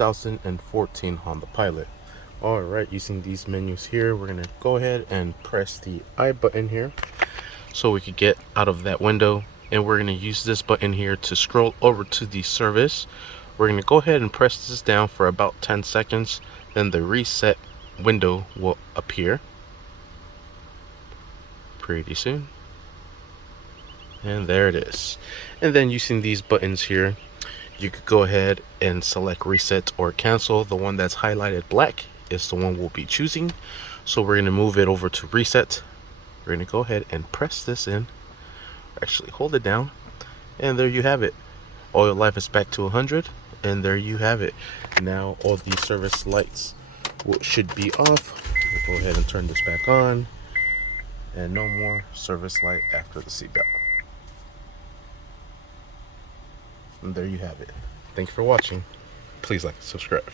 2014 Honda Pilot. Alright, using these menus here, we're going to go ahead and press the I button here so we could get out of that window, and we're going to use this button here to scroll over to the service. We're going to go ahead and press this down for about 10 seconds, then the reset window will appear pretty soon. And there it is. And then using these buttons here, you could go ahead and select reset or cancel. The one that's highlighted black is the one we'll be choosing. So we're going to move it over to reset. We're going to go ahead and press this in. Actually, hold it down. And there you have it. Oil life is back to 100. And there you have it. Now all the service lights should be off. We'll go ahead and turn this back on. And no more service light after the seatbelt. And there you have it. Thank you for watching. Please like and subscribe.